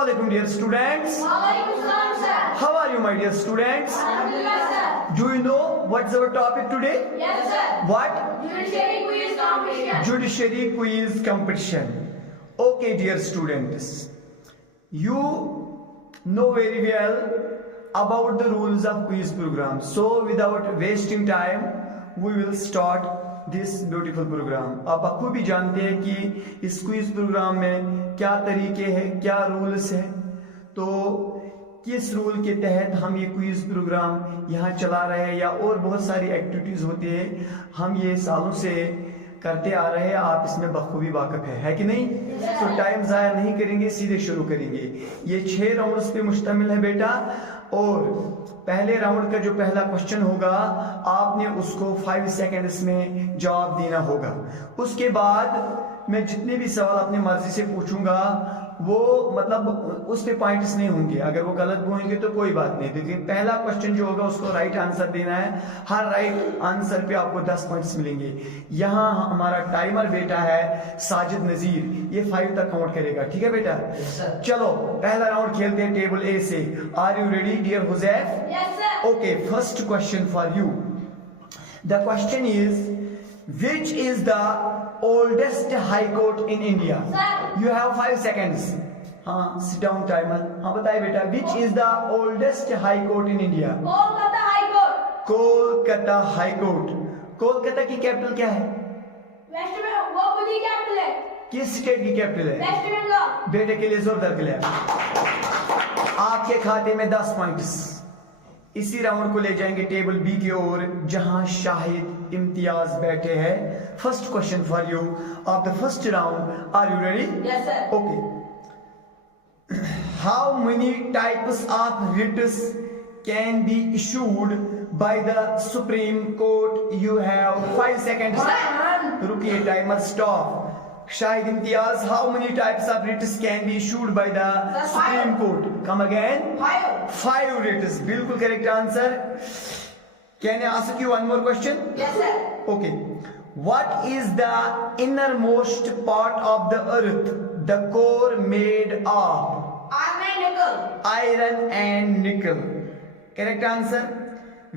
Assalamualaikum dear students. Waalaikumsalam, sir. How are you my dear students? Alhamdulillah, sir. Do you know what's our topic today? Yes, sir. What? Judiciary quiz competition. Judiciary quiz competition. Okay dear students, you know very well about the rules of quiz program. So without wasting time, we will start this beautiful program. आप बखूबी जानते हैं कि इस quiz programme में क्या तरीके हैं, क्या रूल्स हैं। तो किस रूल के तहत हम ये क्विज प्रोग्राम यहाँ चला रहे हैं या और बहुत सारी एक्टिविटीज होती है, हम ये सालों से करते आ रहे हैं। आप इसमें बखूबी वाकिफ है कि नहीं? तो टाइम ज़ाया नहीं करेंगे, सीधे शुरू करेंगे। ये 6 राउंड्स पे मुश्तमिल है बेटा, और पहले राउंड का जो पहला क्वेश्चन होगा आपने उसको 5 सेकंड्स में जवाब देना होगा। उसके बाद मैं जितने भी सवाल अपनी मर्जी से पूछूंगा वो मतलब उस पे पॉइंट्स नहीं होंगे, अगर वो गलत होंगे तो कोई बात नहीं। देखिए पहला क्वेश्चन जो होगा उसको राइट आंसर देना है, हर राइट आंसर पे आपको 10 पॉइंट्स मिलेंगे। यहाँ हमारा टाइमर बेटा है साजिद नजीर, ये 5 तक काउंट करेगा, ठीक है बेटा? चलो पहला राउंड खेलते हैं टेबल ए से। Are you ready dear Huzaif? Yes, sir. Okay, first question for you. The question is, which is the oldest high court in India? Sir. You have 5 seconds. हाँ, sit down timer. हाँ बताइए बेटा, which is the oldest high court in India? Kolkata High Court. Kolkata high court. Kolkata की capital क्या है? West Bengal. वो खुद ही capital है। किस स्टेट की कैपिटल है? West Bengal. बेटे के लिए जोरदार क्लैप। आपके खाते में 10 पॉइंट्स। इसी राउंड को ले जाएंगे टेबल बी की ओर, जहां शाहिद इम्तियाज बैठे हैं। First question for you of the first round. Are you ready? Yes, sir. Okay. How many types of writs can be issued by the supreme Court? You have 5 seconds. One. रुकिए, timer stop. Shahid Imtiaz, how many types of writs can be issued by the supreme Court? Come again. 5 writs. बिल्कुल correct answer. Can I ask you one more question? Yes, sir. Okay. What is the innermost part of the earth? The core made of Iron and nickel. iron and nickel. Correct answer.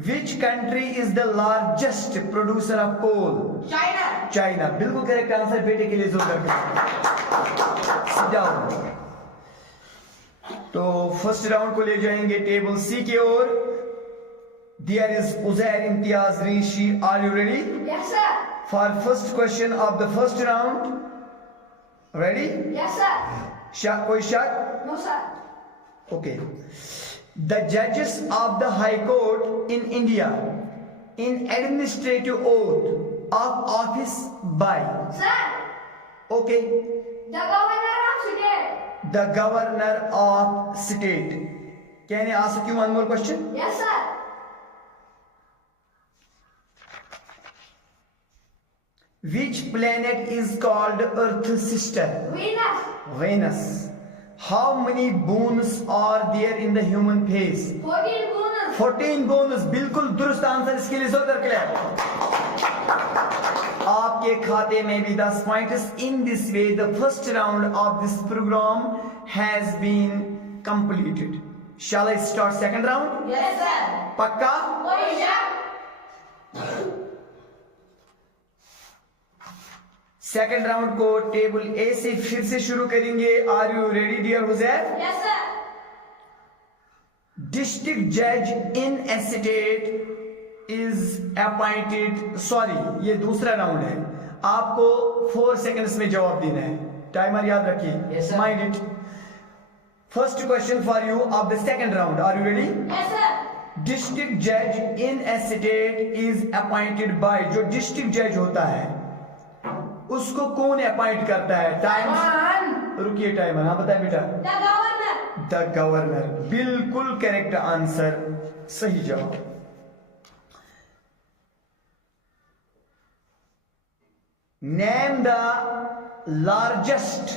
Which country is the largest producer of coal? China. China. बिल्कुल correct answer. बेटे के लिए जोरदार। Sit down. तो first round को ले जाएंगे table सी की ओर। There is Uzair Imtiaz Rishi. Are you ready Yes, sir. for first question of the first round? Ready? Yes, sir. कोई शक? No, sir. Okay. The judges of the High Court in India in administrative oath of office by. Sir. Okay. The governor of state. The governor of state. Can I ask you one more question? Yes, sir. Which planet is called Earth's sister? Venus. Venus. How many bones are there in the human face? 14 bonus. 14 bones. बिल्कुल दुरुस्त answer. इसके लिए जोरदार clap. आपके खाते में भी 10 points. In this way, the first round of this program has been completed. Shall I start second round? Yes, sir. पक्का? कोई शक? सेकेंड राउंड को टेबल ए से फिर से शुरू करेंगे। Are you ready dear Huzair? Yes, sir. District जज in a state is appointed. Sorry, ये दूसरा राउंड है। आपको 4 सेकंड्स में जवाब देना है। टाइमर याद रखिए। Yes, sir. Mind it. First question for you of the second round. Are you ready? Yes, sir. District जज in a state is appointed by. जो डिस्ट्रिक्ट जज होता है उसको कौन अपॉइंट करता है? टाइम। रुकिए टाइमर। हाँ बताए बेटा। The governor. The governor. बिल्कुल करेक्ट आंसर, सही जवाब। Name the largest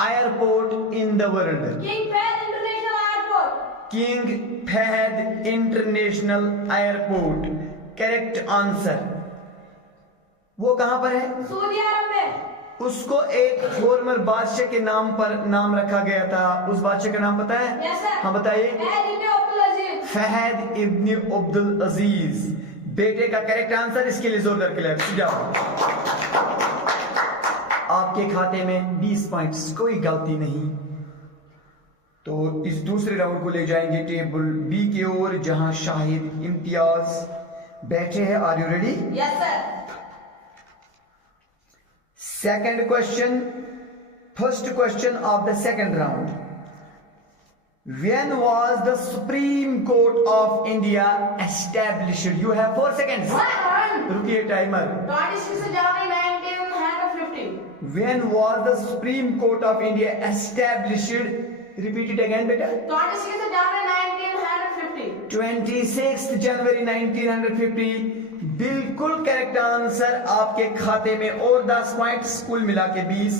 airport in the world. King Fahd International Airport. King Fahd International Airport. Correct answer. वो कहां पर है? सऊदी अरब में। उसको एक फॉर्मर बादशाह के नाम पर नाम रखा गया था, उस बादशाह का नाम पता है? Yes, sir. हाँ बताइए। फहद इब्ने फहद इब्न अब्दुल अजीज। अब्दुल अजीज बेटे का करेक्ट आंसर। इसके लिए जोरदार क्लैप। जाओ, आपके खाते में 20 पॉइंट्स, कोई गलती नहीं। तो इस दूसरे राउंड को ले जाएंगे टेबल बी की ओर, जहां शाहिद इम्तियाज बैठे हैं। Are you ready? Yes sir. Second question, first question of the second round. When was the Supreme Court of India established? You have 4 seconds. रुकिए timer. 26 January 1950. When was the Supreme Court of India established? Repeat it again, बेटा। 26 January 1950. 26 जनवरी 1950 बिल्कुल correct answer. आपके खाते में और 10 points, कुल मिला के 20।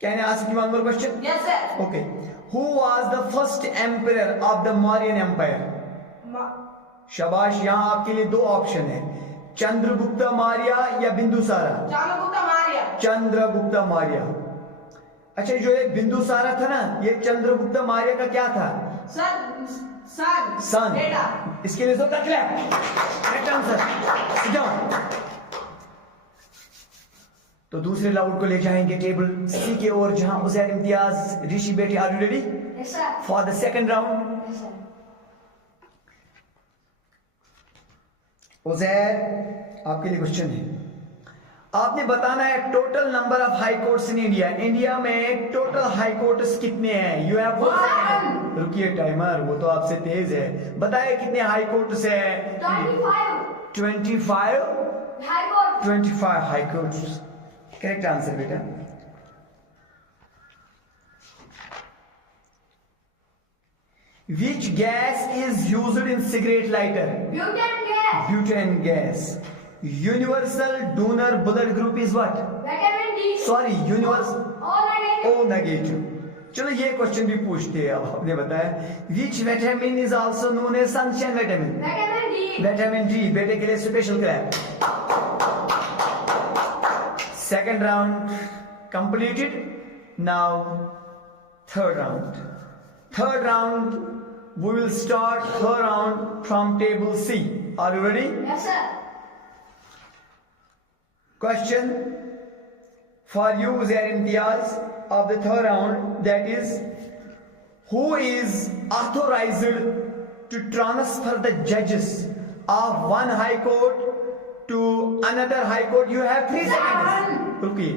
Can I ask you one more question? Yes sir. Okay. Who was the first emperor of the Mauryan Empire? शाबाश। यहां आपके लिए 2 ऑप्शन है, चंद्रगुप्त मौर्य या बिंदुसारा। चंद्रगुप्त मौर्य। चंद्रगुप्त मौर्य। अच्छा, जो ये बिंदुसारा था ना, ये चंद्रगुप्त मौर्य का क्या था? सन। बेटा। इसके लिए जोरदार क्लैप। Correct answer. जाओ। तो दूसरे राउंड को ले जाएंगे टेबल सी की ओर, जहां उजैर इम्तियाज ऋषि बैठे। Are you ready yes sir. For the second round? Yes sir. Uzair, आपके लिए क्वेश्चन है। आपने बताना है total number of high courts in India. India में टोटल हाई कोर्ट्स कितने हैं? You have 4 second. रुकिए टाइमर, वो तो आपसे तेज है। बताइए कितने हाई कोर्ट्स हैं? 25। 25 high court. 25 high courts. Correct answer बेटा। Which gas is used in cigarette lighter? Butane gas। Butane gas. Universal donor blood group is what? Vitamin D. Sorry, universal O negative. O negative. चलो ये question भी पूछते हैं। अब आपने बताया which vitamin is also known as sunshine vitamin? Vitamin D. Vitamin D। बेटे के लिए special clap. Second round completed. Now third round. Third round we will start third round from table C. Are you ready? Yes sir. Question for you, Zair Imtiaz, of the third round, that is, who is authorized to transfer the judges of one high court to another high court? You have 3 seconds. रुकिए,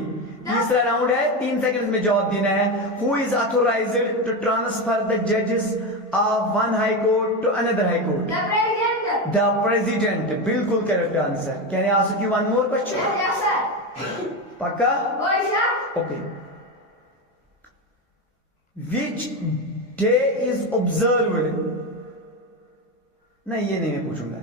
तीसरा round है, 3 seconds में जवाब देना है। Who is authorized to transfer the judges of one high court to another high court? The president. The president. बिल्कुल correct answer. Can I ask you one more question? Yes sir. पक्का? Odisha. Okay. Which day is observed? नहीं, ये नहीं मैं पूछूंगा।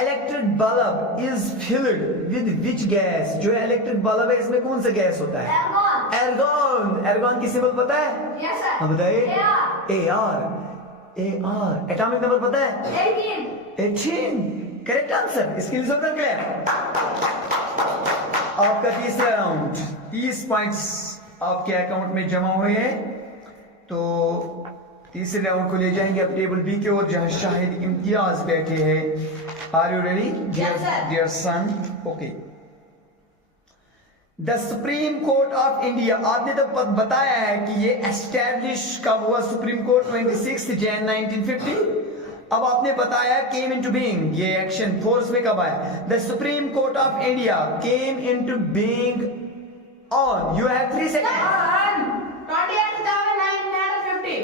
Electric bulb is filled with which gas? जो electric bulb है, इसमें कौन सा गैस होता है? एर्गॉन। एर्गॉन। एर्गॉन की सिंबल पता है? Yes sir. हाँ बताइए। AR। AR। एटॉमिक नंबर पता है? 18। Correct answer. इसके लिए जोरदार क्लैप। आपका तीसरा राउंड, 30 पॉइंट्स आपके अकाउंट में जमा हुए हैं। तो तीसरे राउंड को ले जाएंगे अब टेबल बी की ओर, जहां शाहिद इम्तियाज बैठे हैं। Are you ready dear son? Okay. The supreme Court of India, आपने तो बताया है कि ये एस्टैब्लिश कब हुआ सुप्रीम कोर्ट? 26 जनवरी 1950। अब आपने बताया केम इनटू बीइंग, ये एक्शन फोर्स में कब आया? The supreme Court of India came into being on, you have 3 second. 28 January 1950।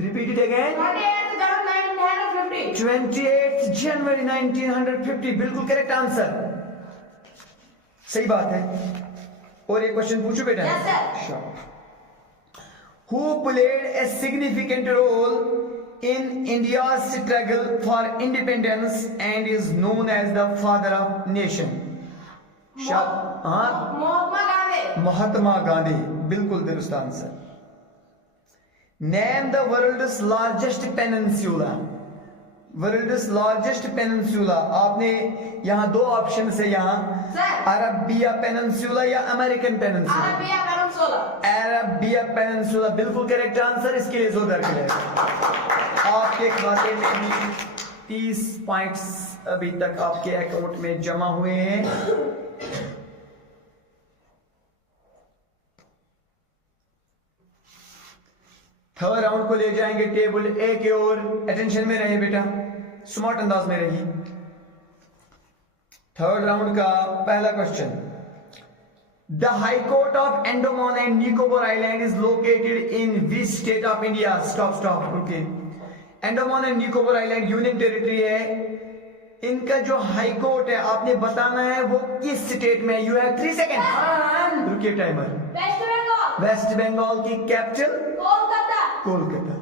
Repeat it again. 28 January 1950। 28 जनवरी 1950 बिल्कुल करेक्ट आंसर। सही बात है। और एक क्वेश्चन पूछो बेटा। Yes, sir. Who played a significant role in India's struggle for independence and is known as the father of nation? हाँ, महात्मा गांधी। महात्मा गांधी बिल्कुल दुरुस्त answer. Name the world's largest peninsula. World's largest peninsula, आपने यहाँ दो ऑप्शन है यहाँ, सर अरबिया पेनिनसुला या American peninsula. Arabia peninsula. Arabia peninsula बिल्कुल करेक्ट आंसर, इसके लिए जोरदार क्लैप। आपके खाते में भी 30 पॉइंट्स अभी तक आपके अकाउंट में जमा हुए हैं। थर्ड राउंड को ले जाएंगे टेबल ए की ओर। अटेंशन में रहे बेटा, स्मार्ट अंदाज में रहिए। थर्ड राउंड का पहला question, the high court of Andaman and Nicobar island is located in which state of India. Stop रुके। Andaman and Nicobar island union territory है, इनका जो हाई कोर्ट है आपने बताना है वो किस स्टेट में। You have 3 second. रुकिए टाइमर। वेस्ट बंगाल। वेस्ट बंगाल की कैपिटल कोलकाता। कोलकाता।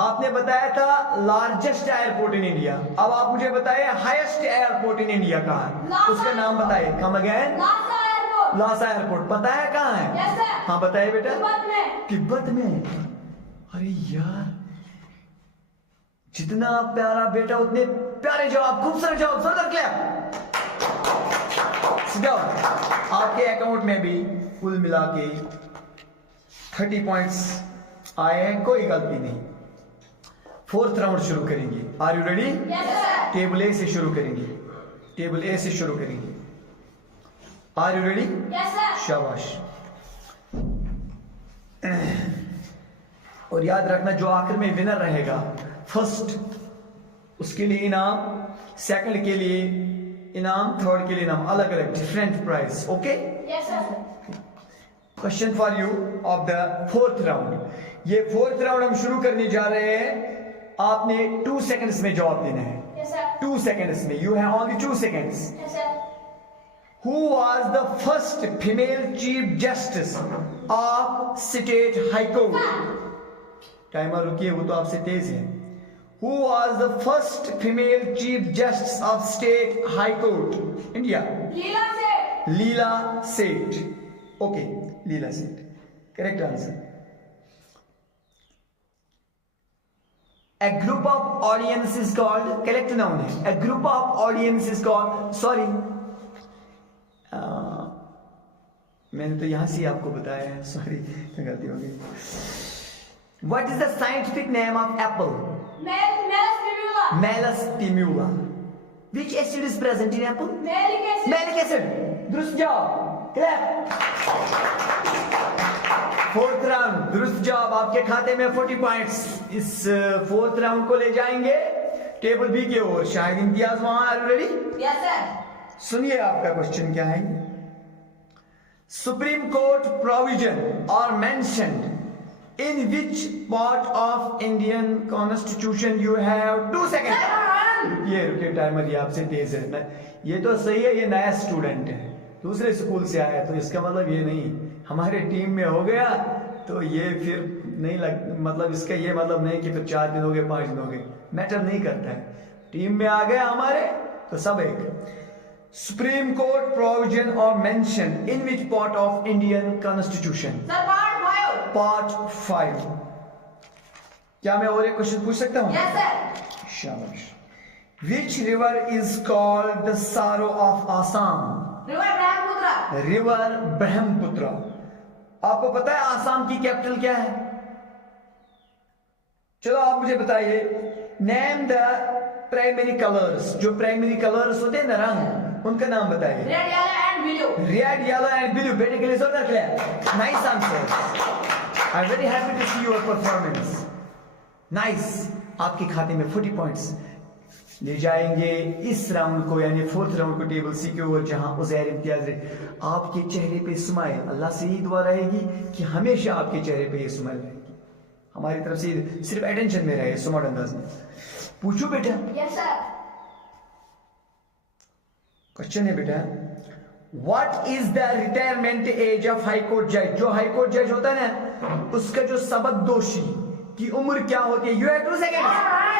आपने बताया था लार्जेस्ट एयरपोर्ट इन इंडिया, अब आप मुझे बताइए हाईएस्ट एयरपोर्ट इन इंडिया कहाँ है, उसका नाम बताइए। Come again. Lhasa airport. Lhasa airport पता है कहाँ है? Yes sir. हाँ बताइए बेटा। तिब्बत में। तिब्बत में। अरे यार, जितना प्यारा बेटा उतने प्यारे जवाब, खूबसूरत जवाब, जोरदार क्लैप। सीधा आपके अकाउंट में भी कुल मिला के 30 पॉइंट्स आए हैं, कोई गलती नहीं। फोर्थ राउंड शुरू करेंगे। Are you ready? Yes sir. Table A से शुरू करेंगे, टेबल ए से शुरू करेंगे। Are you ready? Yes sir. शाबाश। और याद रखना जो आखिर में विनर रहेगा, फर्स्ट उसके लिए इनाम, सेकंड के लिए इनाम, थर्ड के लिए इनाम, अलग अलग different price. Okay? Yes sir. Question for you of the fourth round. ये फोर्थ राउंड हम शुरू करने जा रहे हैं। आपने 2 सेकंड्स में जवाब देना है। Yes sir. 2 सेकंड्स में। You have only 2 seconds. Yes sir. Who was the first female chief justice of state high court? Timer रुकिए, वो तो आपसे तेज है। Who was the first female chief justice of state high court? India. लीला सेठ। लीला सेठ। Okay, लीला सेठ correct answer. A group of audience is called, correct noun है। A group of audience is called, sorry मैंने तो यहां से आपको बताया है, सॉरी गलती हो गई। What is the scientific name of apple? Malus stimula. Malus stimula. Which acid is present in apple? Malic acid. Malic acid. दुरुस्त जवाब, क्लैप। फोर्थ राउंड दुरुस्त जवाब, आपके खाते में 40 पॉइंट्स इस फोर्थ राउंड को ले जाएंगे टेबल बी के ओर। शायद इम्तियाज वहां। Are you ready? Yes sir. सुनिए आपका क्वेश्चन क्या है। Supreme court provision are mentioned in which part of Indian constitution. You have 2 second. ये रुकिए टाइमर, ये आपसे तेज है। ये तो सही है, ये नया स्टूडेंट है, दूसरे स्कूल से आया, तो इसका मतलब ये नहीं हमारे टीम में हो गया तो ये फिर नहीं लग, मतलब इसका ये मतलब नहीं कि फिर 4 दिन हो गए 5 दिन हो गए, मैटर नहीं करता है। टीम में आ गया हमारे तो सब एक। सुप्रीम कोर्ट प्रोविजन और mention in which part of Indian constitution. Sir part 5। Part 5। क्या मैं और एक क्वेश्चन पूछ सकता हूं? Yes sir. शाबाश। Which river is called the sorrow of Assam? River Brahmaputra. River Brahmaputra. आपको पता है आसाम की कैपिटल क्या है? चलो आप मुझे बताइए। नेम द प्राइमरी कलर्स, जो प्राइमरी कलर्स होते हैं ना रंग, उनका नाम बताइए। Red yellow and blue. Red yellow and blue. बेटे के लिए जोरदार clap. Nice answer. I am very happy to see your performance. Nice. आपके खाते में 40 पॉइंट्स ले जाएंगे इस राउंड को, यानी फोर्थ राउंड को टेबल सी के ओर, जहां उजैर इम्तियाज रहे। आपके चेहरे पे स्माइल, अल्लाह से ही दुआ रहेगी कि हमेशा आपके चेहरे पे ये स्माइल रहेगी। हमारी तरफ से सिर्फ अटेंशन में रहे, स्मार्ट अंदाज में। पूछो बेटा। Yes sir. क्वेश्चन है बेटा, what is the retirement age of high court जज? जो हाई कोर्ट जज होता है ना, उसका जो सबक दोषी की उम्र क्या होती है? You have 2 second.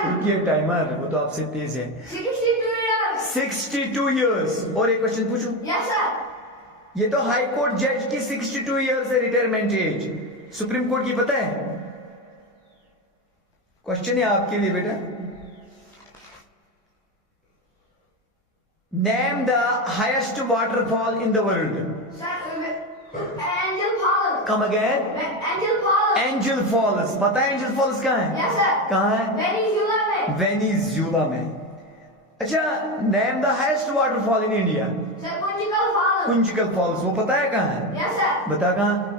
रुकिए टाइमर, वो तो आपसे तेज है। 62 इयर्स। 62 इयर्स। और एक क्वेश्चन पूछूं? Yes sir. ये तो हाई कोर्ट जज की 62 इयर्स है रिटायरमेंट एज। सुप्रीम कोर्ट की पता है? क्वेश्चन है आपके लिए बेटा। Name the highest waterfall in the world. Sir, Angel Falls. Come again. Angel Falls. Angel Falls. पता है एंजल फॉल्स कहाँ है? Yes, sir. कहाँ है? Venezuela में. वेनिजुला में. अच्छा, name the highest waterfall in India. Sir, Kunjikal Falls. Kunchikal Falls. वो पता है कहाँ है? Yes, sir. बता कहाँ.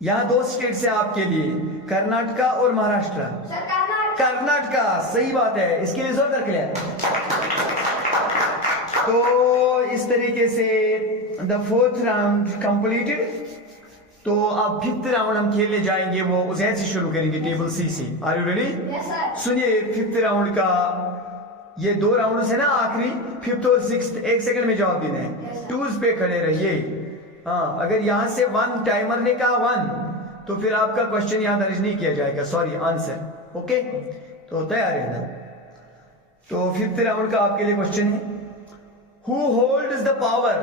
यहाँ दो स्टेट से आपके लिए, कर्नाटका और महाराष्ट्र. Sir, Karnataka. कर्नाटका. सही बात है. इसके लिए जोर करके लिया. तो इस तरीके से द फोर्थ राउंड कंप्लीटेड. तो अब फिफ्थ राउंड हम खेलने जाएंगे, वो उजैर से शुरू करेंगे, टेबल सी से. Are you ready? Yes, sir. सुनिए फिफ्थ राउंड का. ये दो राउंड है ना आखिरी, फिफ्थ और सिक्स्थ. एक सेकंड में जवाब देना है. Yes, sir. टूज पे खड़े रहिए. हाँ, अगर यहां से वन, टाइमर ने कहा वन, तो फिर आपका क्वेश्चन यहां दर्ज नहीं किया जाएगा. Sorry, answer. ओके, तो तैयार रहना. तो फिफ्थ राउंड का आपके लिए क्वेश्चन है, who holds the power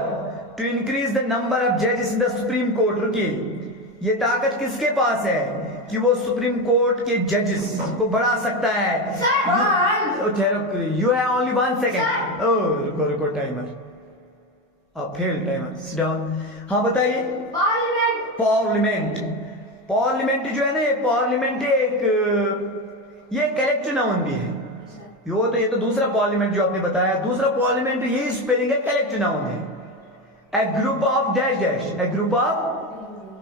to increase the number of जजेस इन द सुप्रीम कोर्ट. रुकिए, ये ताकत किसके पास है कि वो सुप्रीम कोर्ट के जजेस को बढ़ा सकता है? Sir. You have only 1 Sir. Second. रुको रुको, टाइमर. अब फेल टाइमर. Sit down. हाँ बताइए. Parliament. पार्लियामेंट. पार्लियामेंट जो है ना, ये पार्लियामेंट एक, ये कलेक्टिव नाउन भी है. ये तो दूसरा पार्लियामेंट जो आपने बताया, दूसरा पार्लियामेंट यही स्पेलिंग है, कलेक्टिव नाउन है. A group of dash dash. A group of.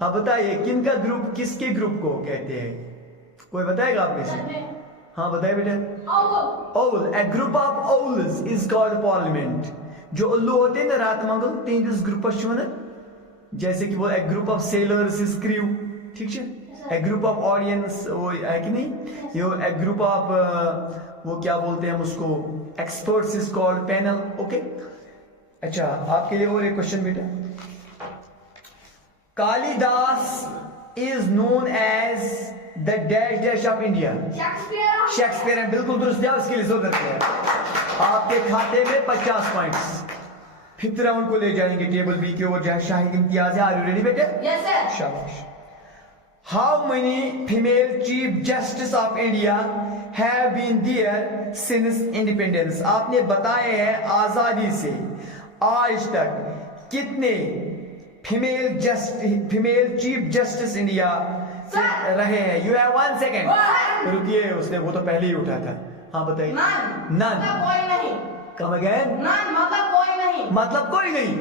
अब बताइए किन का ग्रुप, किसके ग्रुप को कहते हैं? कोई बताएगा आप में से? हाँ बताइए बेटा. Owl. Owl. A group of owls is called parliament. जो उल्लू होते हैं ना, रात मंगल तीन ग्रुप जैसे कि वो एक group of sellers is crew. ठीक है. एक ग्रुप ऑफ ऑडियंस वो है कि नहीं, ये एक ग्रुप ऑफ वो क्या बोलते हैं हम उसको, experts is called panel. Okay. अच्छा, आपके लिए और एक क्वेश्चन बेटा. Kalidas is known as the dash dash of India. Shakespeare. Shakespeare है. बिल्कुल दुरुस्त जवाब. इसके लिए जोर करते हैं. आपके खाते में 50 पॉइंट्स. फिफ्थ राउंड को ले जाएंगे टेबल बी की ओर, जहां शाही इम्तियाज है. आर यू रेडी बेटे? Yes, sir. शाबाश. How many female chief justice of India have been there since independence. आपने बताए हैं आजादी से आज तक कितने फीमेल चीफ जस्टिस इंडिया रहे हैं? You have 1 second. One. रुकिए, उसने वो तो पहले ही उठा था. हाँ बताइए. None. None. मतलब कोई नहीं. Come again. None मतलब कोई नहीं. मतलब कोई नहीं.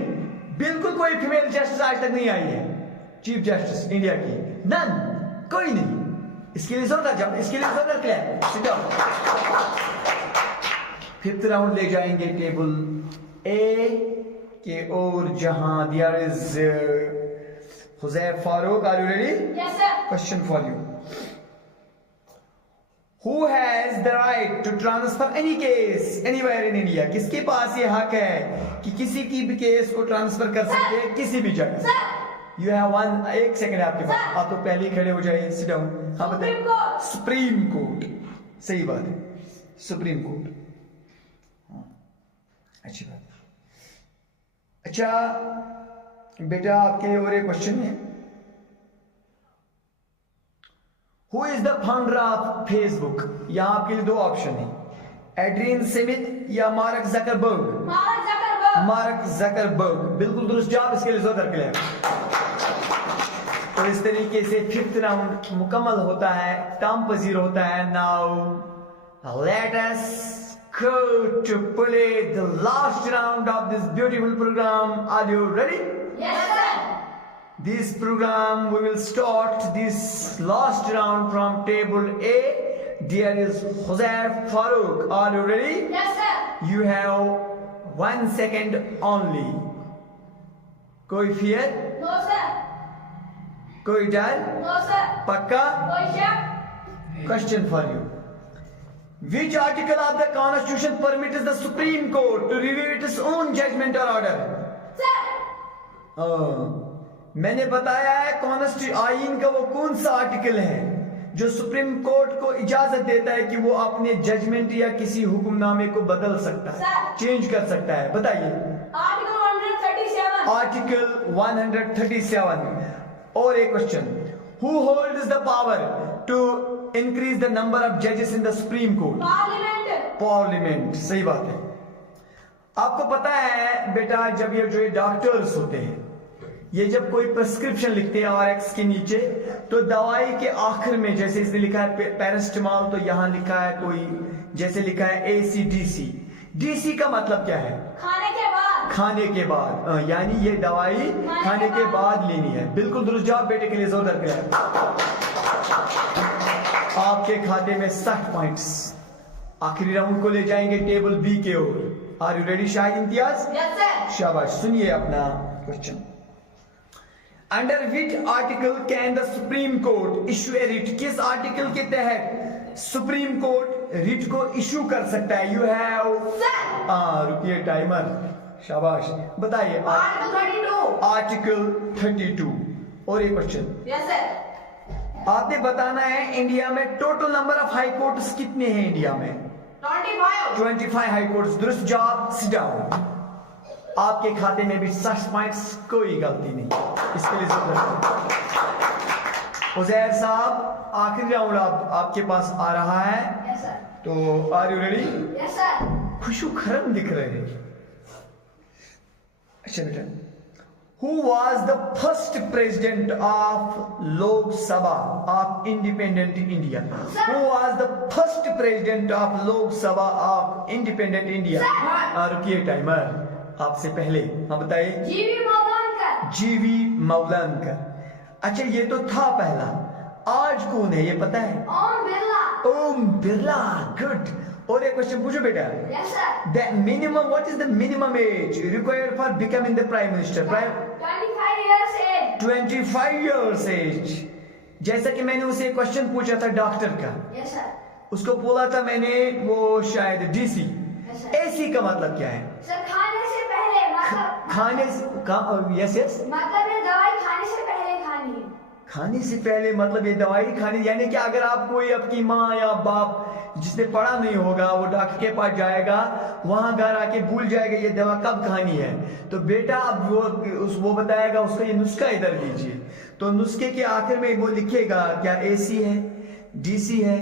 बिल्कुल कोई फीमेल जस्टिस आज तक नहीं आई है चीफ जस्टिस इंडिया की. नन. कोई नहीं. इसके लिए जोरदार जवाब. इसके लिए जोरदार clap. Sit down. Fifth round ले जाएंगे टेबल ए के ओर, जहां there is Huzair Farooq. Are you ready? Yes, sir. Question for you. Who has the right to transfer any case anywhere in India? किसके पास ये हक है कि किसी की भी केस को ट्रांसफर कर सकते हैं किसी भी जगह? Sir. You have 1 सेकेंड आपके पास. आप तो पहले ही खड़े हो जाइए. Sit down. हाँ बताइए. Supreme Court. Supreme court. सही बात है, सुप्रीम कोर्ट. हाँ, अच्छी बात है. अच्छा बेटा, आपके लिए और एक क्वेश्चन है. Who is the founder of Facebook? यहाँ आपके लिए दो ऑप्शन है, एड्रियन स्मिथ या mark Zuckerberg. Mark Zuckerberg. Mark Zuckerberg. बिल्कुल दुरुस्त जवाब. इसके लिए जोरदार क्लैप. तो इस तरीके से फिफ्थ राउंड मुकम्मल होता है, ताम पजीर होता है. Now let us go to play the last round of this beautiful program. Are you ready? Yes, sir. This program we will start this last round from table A. There is Huzair Farooq. Are you ready? Yes, sir. You have 1 second only. कोई fear, No, sir. कोई डर, No, sir. पक्का? कोई शक? Question for you. Which article of the Constitution permits the Supreme Court to review its own judgment or order? Sir. मैंने बताया है constitution आईन का वो कौन सा आर्टिकल है जो सुप्रीम कोर्ट को इजाजत देता है कि वो अपने जजमेंट या किसी हुक्मनामे को बदल सकता है, चेंज कर सकता है. बताइए. Article 137. आर्टिकल 137. और एक question, who holds the power to increase the number of जजेस in the supreme court? Parliament. Parliament. सही बात है. आपको पता है बेटा, जब ये जो डॉक्टर्स होते हैं, ये जब कोई प्रिस्क्रिप्शन लिखते हैं RX के नीचे, तो दवाई के आखिर में जैसे इसने लिखा है पैरास्टामोल, तो यहां लिखा है कोई, जैसे लिखा है ACDC। DC का मतलब क्या है? खाने के बाद। खाने के बाद, यानी ये दवाई खाने के बाद लेनी है। बिल्कुल दुरुस्त जवाब बेटे के लिए, जोरदार क्लैप। आपके खाते में 60 पॉइंट्स। आखिरी राउंड को ले जाएंगे टेबल B के ओर। Are you ready Shahid Imtiaz? Yes sir. शाबाश, सुनिए अपना question. Under which article can the supreme court issue a writ? किस आर्टिकल के तहत सुप्रीम कोर्ट रिट को इशू कर सकता है? You have sir. रुकिए टाइमर, शाबाश, बताइए। आर्टिकल 32। आर्टिकल 32। और एक क्वेश्चन यस सर। आपने बताना है इंडिया में total number of high courts कितने हैं इंडिया में? 25। 25 हाई कोर्ट्स। दुरुस्त जवाब, सिट डाउन। आपके खाते में भी 60 पॉइंट्स, कोई गलती नहीं। इसके लिए उजैर साहब, आखिरी राउंड आपके पास आ रहा है, यस सर। तो are you ready? Yes sir. खुशू खरम दिख रहे हैं। अच्छा बेटा, Who was the first president of Lok Sabha of independent India? Sir. Who was the first president of Lok Sabha of independent India? Sir. रुकिए timer, आपसे पहले हाँ बताइए। जीवी मौलानकर। जीवी मौलानकर। अच्छा, ये तो था पहला, आज कौन है ये पता है? ओम बिरला। ओम बिरला। गुड। और एक क्वेश्चन पूछो बेटा। Yes sir. The minimum, what is the minimum age required for becoming the prime minister? 25 years age। 25 years age। जैसा कि मैंने उसे क्वेश्चन पूछा था डॉक्टर का, यस सर। उसको बोला था मैंने, वो शायद DC। Yes, sir। AC का मतलब क्या है? सर खाने से पहले, मतलब खाने से, यस यस, मतलब ये दवाई खाने से पहले खानी है। खाने से पहले मतलब ये दवाई खाने, यानी कि अगर आप कोई आपकी माँ या बाप जिसने पढ़ा नहीं होगा, वो डॉक्टर के पास जाएगा, वहां घर आके भूल जाएगा ये दवा कब खानी है, तो बेटा अब वो बताएगा उसका ये नुस्खा इधर लीजिए, तो नुस्खे के आखिर में वो लिखेगा क्या AC है, DC है,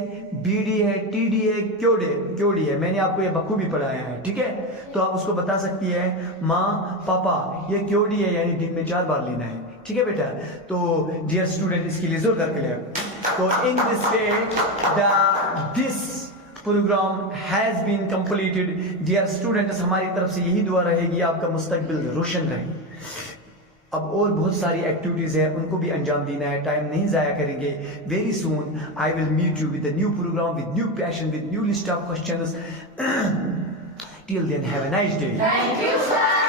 BD है, TD है, क्योडी है। मैंने आपको ये बखूबी पढ़ाया है, ठीक है? तो आप उसको बता सकती है, माँ पापा ये क्योडी है, यानी दिन में 4 बार लेना है, ठीक है बेटा? तो डियर स्टूडेंट, इसके लिए जोरदार क्लैप। तो in this way this program has been completed. Dear students, हमारी तरफ से यही दुआ रहेगी आपका मुस्तकबिल रोशन रहे। अब और बहुत सारी एक्टिविटीज हैं, उनको भी अंजाम देना है, टाइम नहीं जाया करेंगे। Very soon I will meet you with a new program, with new passion, with new list of questions. Till then have a nice day. Thank you sir.